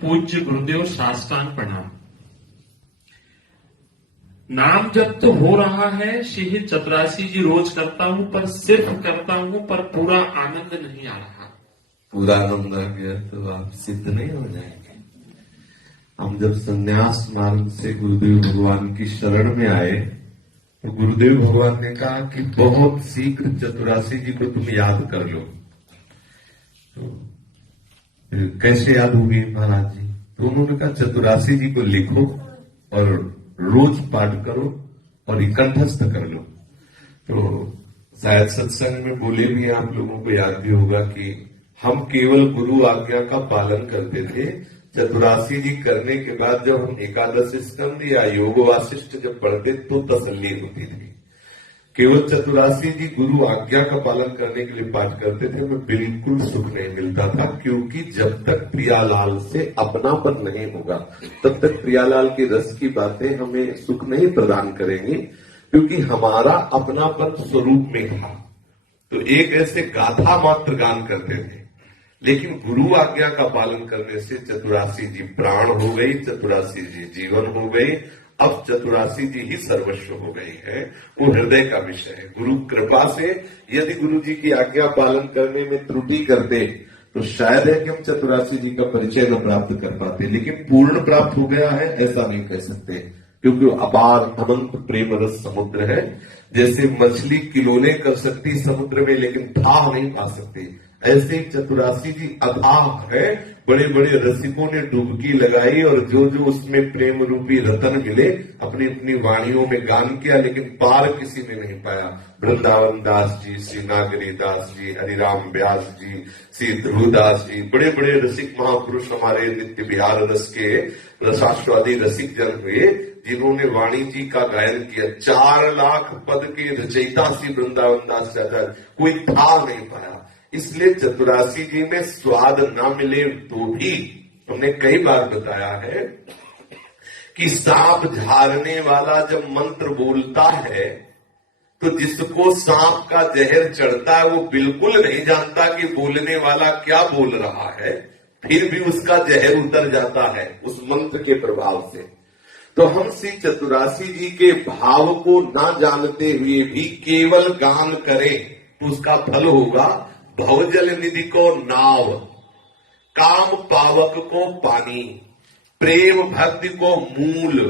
पूज्य गुरुदेव साष्टांग प्रणाम। नाम जप तो हो रहा है, श्री चपरासी जी रोज करता हूं, पर सिर्फ करता हूं, पर पूरा आनंद नहीं आ रहा। पूरा आनंद आ गया तो आप सिद्ध नहीं हो जाएंगे। हम जब संन्यास मार्ग से गुरुदेव भगवान की शरण में आए तो गुरुदेव भगवान ने कहा कि बहुत शीघ्र चतुरासी जी को तुम याद कर लो। तो कैसे याद होगी महाराज जी? तो उन्होंने कहा चतुरासी जी को लिखो और रोज पाठ करो और कंठस्थ कर लो। तो शायद सत्संग में बोले भी आप लोगों को याद भी होगा कि हम केवल गुरु आज्ञा का पालन करते थे। चतुरासी जी करने के बाद जब हम एकादश स्कंद या योग वासिष्ठ जब पढ़ते तो तसल्ली होती थी। केवल चतुरासी जी गुरु आज्ञा का पालन करने के लिए पाठ करते थे, हमें बिल्कुल सुख नहीं मिलता था, क्योंकि जब तक प्रियालाल से अपनापन नहीं होगा तब तक प्रियालाल की रस की बातें हमें सुख नहीं प्रदान करेंगी, क्योंकि हमारा अपनापन स्वरूप में था। तो एक ऐसे गाथा मात्र गान करते थे, लेकिन गुरु आज्ञा का पालन करने से चतुरासी जी प्राण हो गई, चतुरासी जी जीवन हो गई। अब चतुरासी जी ही सर्वस्व हो गई है, वो हृदय का विषय है। गुरु कृपा से यदि गुरु जी की आज्ञा पालन करने में त्रुटि करते तो शायद है कि हम चतुरासी जी का परिचय न प्राप्त कर पाते, लेकिन पूर्ण प्राप्त हो गया है ऐसा नहीं कह सकते, क्योंकि अपार अनंत प्रेम रस समुद्र है। जैसे मछली किलोने कर सकती समुद्र में, लेकिन थाह नहीं पा सकती, ऐसे ही चतुरासी जी अथाह है। बड़े बड़े रसिकों ने डुबकी लगाई और जो जो उसमें प्रेम रूपी रतन मिले अपनी अपनी वाणियों में गान किया, लेकिन पार किसी ने नहीं पाया। वृंदावन दास जी, श्री नागरी दास जी, हरिराम व्यास जी, श्री ध्रुवदास जी, बड़े बड़े रसिक महापुरुष हमारे नित्य विहार रस के रसास्वादी रसिक जन हुए, जिन्होंने वाणी जी का गायन किया। 4 लाख पद के रचयिता श्री वृंदावन दास चाचा कोई था नहीं पाया। इसलिए चतुरासी जी में स्वाद न मिले तो भी हमने कई बार बताया है कि सांप झाड़ने वाला जब मंत्र बोलता है तो जिसको सांप का जहर चढ़ता है वो बिल्कुल नहीं जानता कि बोलने वाला क्या बोल रहा है, फिर भी उसका जहर उतर जाता है उस मंत्र के प्रभाव से। तो हम श्री चतुरासी जी के भाव को ना जानते हुए भी केवल गान करें तो उसका फल होगा भवजल निधि को नाव, काम पावक को पानी, प्रेम भक्ति को मूल,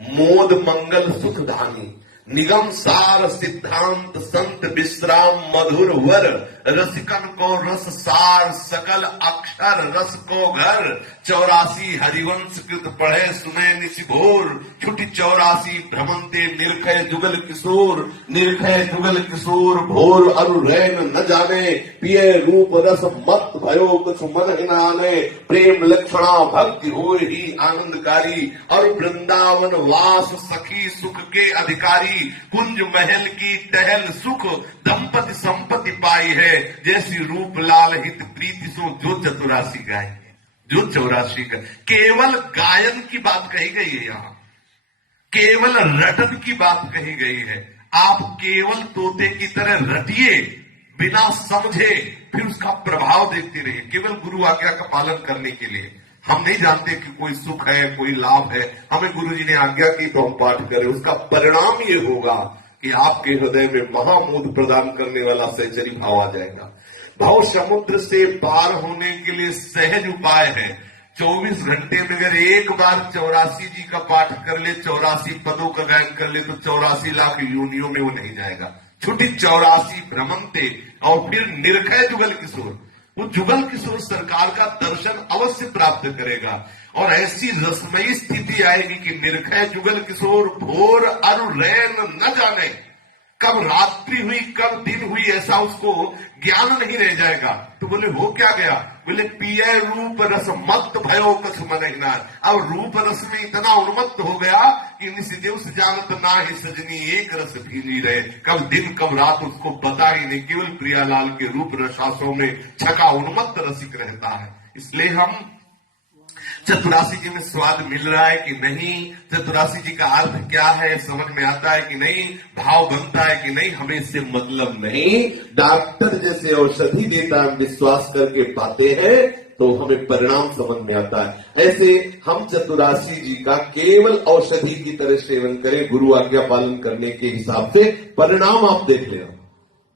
मोद मंगल सुख धानी, निगम सार सिद्धांत संत विश्राम मधुर वर, रसिकन को रस सार सकल अक्षर रस को घर। 84 हरिवंश कृत पढ़े सुने निशिघोर, छुटी 84 भ्रमंते निर्खय जुगल किशोर, निर्खय जुगल किशोर भोर अरु रैन न जाने, पिए रूप रस मत भयो कुछ मन हिनाने, प्रेम लक्षणा भक्ति हो ही आनंदकारी, और वृंदावन वास सखी सुख के अधिकारी, कुंज महल की टहल सुख दंपति संपत्ति पाई है, जैसी रूप लाल हित प्रीति सो जो चतुरासी गाय, जो 84 का। केवल गायन की बात कही गई है, यहाँ केवल रटन की बात कही गई है। आप केवल तोते की तरह रटिए बिना समझे, फिर उसका प्रभाव देखते रहिए, केवल गुरु आज्ञा का पालन करने के लिए। हम नहीं जानते कि कोई सुख है, कोई लाभ है, हमें गुरु जी ने आज्ञा की तो हम पाठ करें। उसका परिणाम ये होगा कि आपके हृदय में महामोद प्रदान करने वाला सहचरी भाव आ जाएगा। भाव समुद्र से पार होने के लिए सहज उपाय है। 24 घंटे में अगर एक बार 84 जी का पाठ कर ले, 84 पदों का गायन कर ले, तो 84 लाख योनियों में वो नहीं जाएगा। छुट्टी 84 भ्रमंते, और फिर निर्खय जुगल किशोर, वो जुगल किशोर सरकार का दर्शन अवश्य प्राप्त करेगा। और ऐसी रसमयी स्थिति आएगी कि निर्खय जुगल किशोर भोर अरु रैन न जाने, कब रात्रि हुई कब दिन हुई ऐसा उसको ज्ञान नहीं रह जाएगा। तो बोले हो क्या गया? बोले पिए रूप रस मत भयो कछ मन हिनार। अब रूप रस में इतना उन्मत्त हो गया कि निशिदेव से जानत ना ही सजनी एक रस भीनी रहे, कब दिन कब रात उसको पता ही नहीं, केवल प्रियालाल के रूप रसासों में छका उन्मत्त रसिक रहता है। इसलिए हम चतुरासी जी में स्वाद मिल रहा है कि नहीं, चतुरासी जी का अर्थ क्या है समझ में आता है कि नहीं, भाव बनता है कि नहीं, हमें इससे मतलब नहीं। डॉक्टर जैसे औषधि देता है, विश्वास करके पाते हैं तो हमें परिणाम समझ में आता है। ऐसे हम चतुरासी जी का केवल औषधि की तरह सेवन करें गुरु आज्ञा पालन करने के हिसाब से, परिणाम आप देख लेना,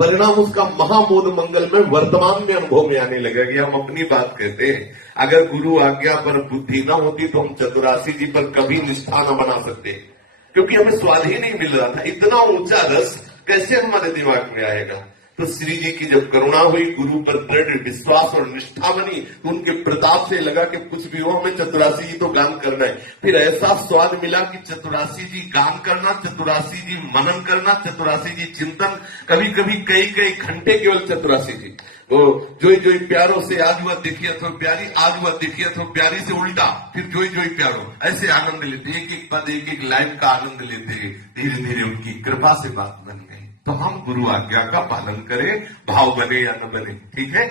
परिणाम उसका महामोद मंगल में वर्तमान में अनुभव में आने लगेगा। हम अपनी बात कहते हैं, अगर गुरु आज्ञा पर बुद्धि ना होती तो हम चतुरासी जी पर कभी निष्ठा न बना सकते, क्योंकि हमें स्वाद ही नहीं मिल रहा था। इतना ऊंचा रस कैसे हमारे दिमाग में आएगा। तो श्री जी की जब करुणा हुई, गुरु पर दृढ़ विश्वास और निष्ठा बनी, तो उनके प्रताप से लगा कि कुछ भी हो हमें चतुरासी जी तो गान करना है। फिर ऐसा स्वाद मिला कि चतुरासी जी गान करना, चतुरासी जी मनन करना, चतुरासी जी चिंतन, कभी कभी कई घंटे केवल चतुरासी जी वो जोई प्यारों से आज हुआ देखिए तो प्यारी, आज हुआ देखिए तो प्यारी से उल्टा, फिर जोई प्यारो, ऐसे आनंद लेते, एक पद एक लाइन का आनंद लेते। धीरे धीरे उनकी कृपा से बात बन गई। तो हम गुरु आज्ञा का पालन करें, भाव बने या न बने, ठीक है।